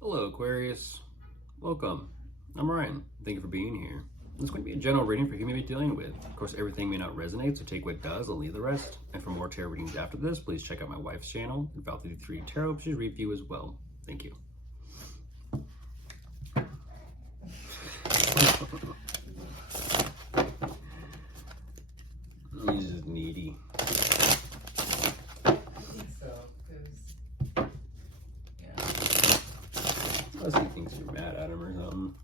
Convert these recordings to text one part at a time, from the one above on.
Hello, Aquarius. Welcome. I'm Ryan. Thank you for being here. This is going to be a general reading for who you may be dealing with. Of course, everything may not resonate, so take what does and leave the rest. And for more tarot readings after this, please check out my wife's channel, Theyre Tarot. She's review as well. Thank you. He's just needy. Unless he thinks you're mad at him or something.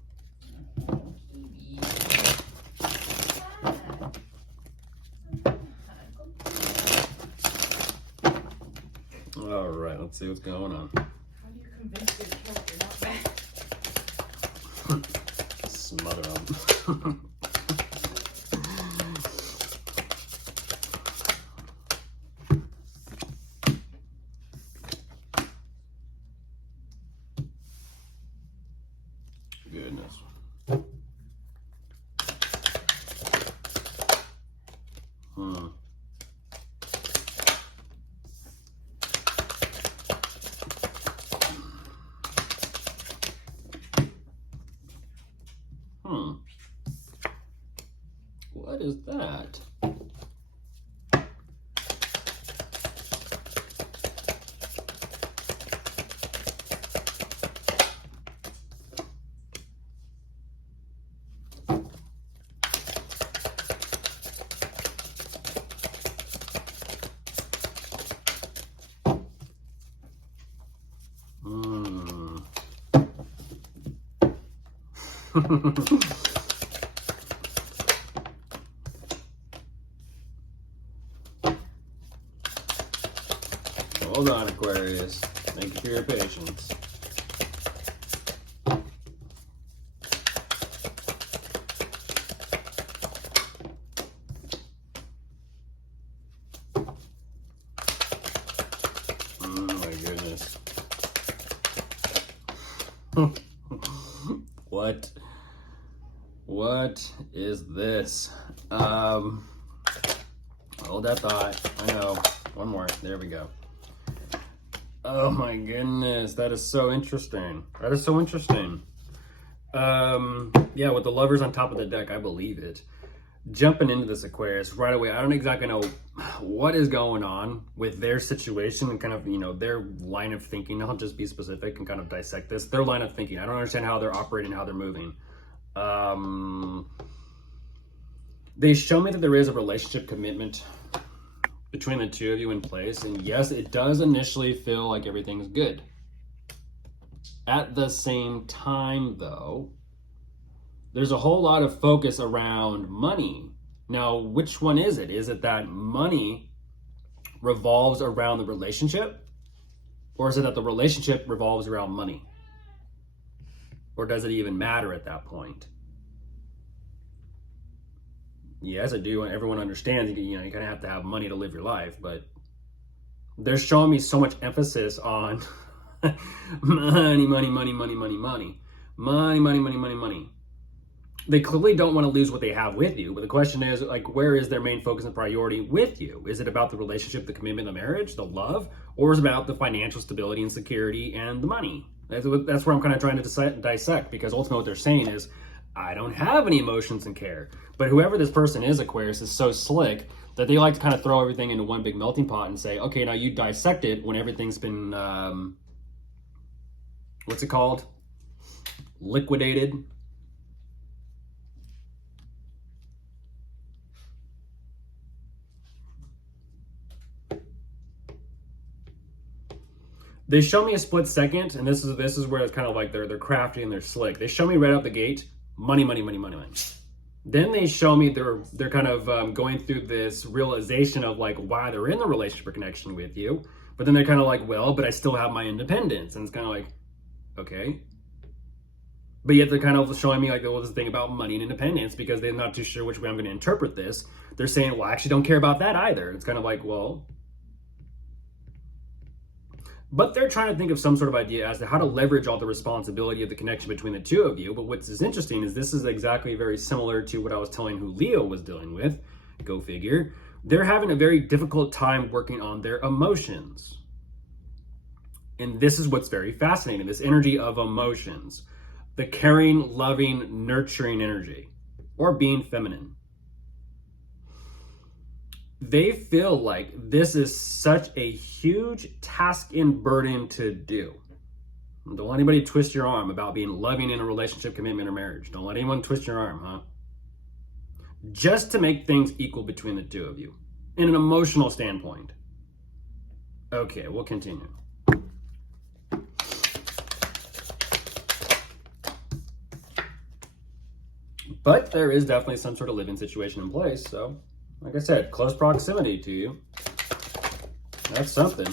All right, let's see what's going on. How do you convince your character not bad? Smother him. Goodness. Hmm. What is that? Hold on, Aquarius. Thank you for your patience. Oh my goodness. What is this? Hold that thought. I know. One more. There we go. Oh my goodness, that is so interesting. That is so interesting. Yeah, with the lovers on top of the deck, I believe it. Jumping into this Aquarius right away, I don't exactly know what is going on with their situation and kind of, their line of thinking. I'll just be specific and kind of dissect this. Their line of thinking. I don't understand how they're operating, how they're moving. They show me that there is a relationship commitment between the two of you in place, and yes, it does initially feel like everything's good. At the same time, though, there's a whole lot of focus around money. Now, which one is it? Is it that money revolves around the relationship, or is it that the relationship revolves around money? Or does it even matter at that point? Yes, I do. Everyone understands, you kind of have to have money to live your life, but they're showing me so much emphasis on money, money, money, money, money, money, money, money, money, money, money. They clearly don't want to lose what they have with you, but the question is, where is their main focus and priority with you? Is it about the relationship, the commitment, the marriage, the love, or is it about the financial stability and security and the money? That's where I'm kind of trying to dissect, because ultimately what they're saying is, I don't have any emotions and care. But whoever this person is, Aquarius, is so slick that they like to kind of throw everything into one big melting pot and say, okay, now you dissect it when everything's been, what's it called? Liquidated. They show me a split second, and this is where it's kind of like they're crafty and they're slick. They show me right out the gate, money, money, money, money, money. Then they show me they're kind of going through this realization of why they're in the relationship or connection with you. But then they're kind of like, well, but I still have my independence. And it's kind of like, okay. But yet they're kind of showing me this thing about money and independence, because they're not too sure which way I'm going to interpret this. They're saying, well, I actually don't care about that either. It's kind of like, well, but they're trying to think of some sort of idea as to how to leverage all the responsibility of the connection between the two of you. But what's interesting is this is exactly very similar to what I was telling who Leo was dealing with. Go figure. They're having a very difficult time working on their emotions. And this is what's very fascinating, this energy of emotions, the caring, loving, nurturing energy, or being feminine. They feel like this is such a huge task and burden to do. Don't let anybody twist your arm about being loving in a relationship, commitment, or marriage. Don't let anyone twist your arm, huh? Just to make things equal between the two of you, in an emotional standpoint. Okay, we'll continue. But there is definitely some sort of living situation in place, so like I said, close proximity to you. That's something.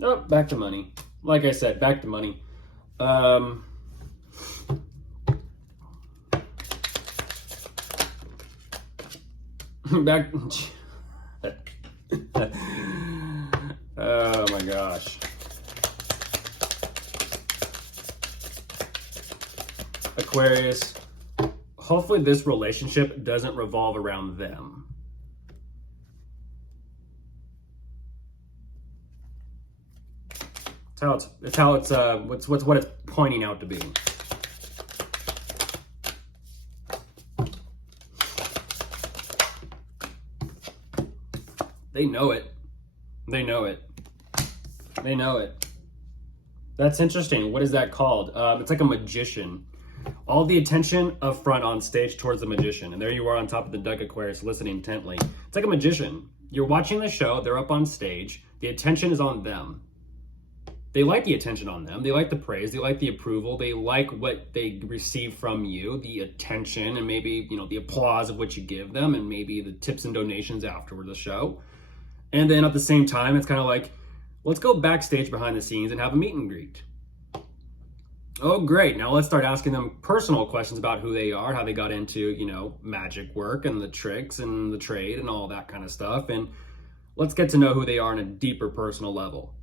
Oh, back to money. Like I said, back to money. Back. Oh my gosh. Aquarius, hopefully this relationship doesn't revolve around them. It's how it's what it's pointing out to be. They know it. They know it. They know it. That's interesting. What is that called? It's like a magician. All the attention up front on stage towards the magician. And there you are on top of the deck, Aquarius, listening intently. It's like a magician. You're watching the show. They're up on stage. The attention is on them. They like the attention on them. They like the praise. They like the approval. They like what they receive from you, the attention and maybe, the applause of what you give them and maybe the tips and donations after the show. And then at the same time, it's kind of like, let's go backstage behind the scenes and have a meet and greet. Oh, great. Now let's start asking them personal questions about who they are, how they got into, magic work and the tricks and the trade and all that kind of stuff. And let's get to know who they are on a deeper personal level.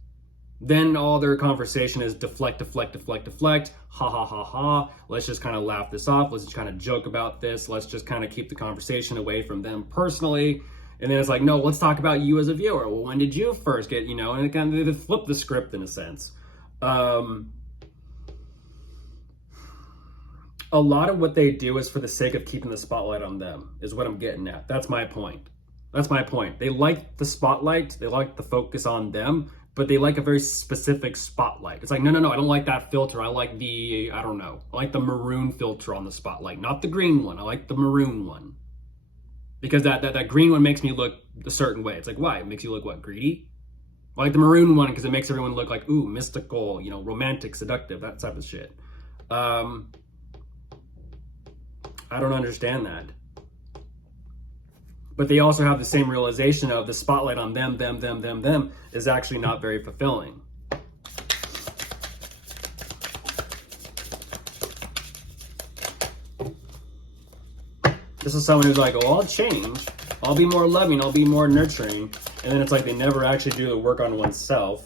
Then all their conversation is deflect. Ha ha ha ha. Let's just kind of laugh this off. Let's just kind of joke about this. Let's just kind of keep the conversation away from them personally. And then it's like, no, let's talk about you as a viewer. Well, when did you first get, and it kind of they flip the script in a sense. A lot of what they do is for the sake of keeping the spotlight on them, is what I'm getting at. That's my point. They like the spotlight. They like the focus on them, but they like a very specific spotlight. It's like, no, I don't like that filter. I like I like the maroon filter on the spotlight, not the green one. I like the maroon one. Because that green one makes me look a certain way. It's like, why? It makes you look what, greedy? I like the maroon one because it makes everyone look like, ooh, mystical, romantic, seductive, that type of shit. I don't understand that. But they also have the same realization of the spotlight on them is actually not very fulfilling. This is someone who's like, oh, I'll change. I'll be more loving. I'll be more nurturing. And then it's like they never actually do the work on oneself.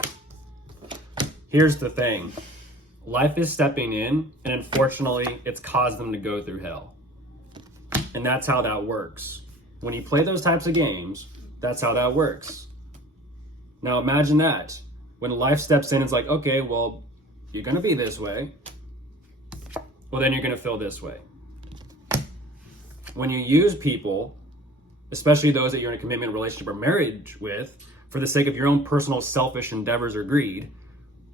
Here's the thing. Life is stepping in, and unfortunately, it's caused them to go through hell. And that's how that works. When you play those types of games, that's how that works. Now imagine that. When life steps in, it's like, okay, well, you're going to be this way. Well, then you're going to feel this way. When you use people, especially those that you're in a commitment, relationship, or marriage with, for the sake of your own personal selfish endeavors or greed,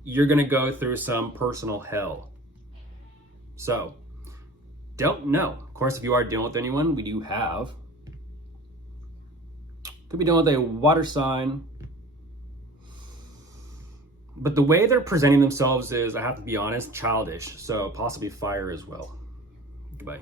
you're going to go through some personal hell. So, don't know. Of course, if you are dealing with anyone, we do have. Could be dealing with a water sign. But the way they're presenting themselves is, I have to be honest, childish. So possibly fire as well. Goodbye.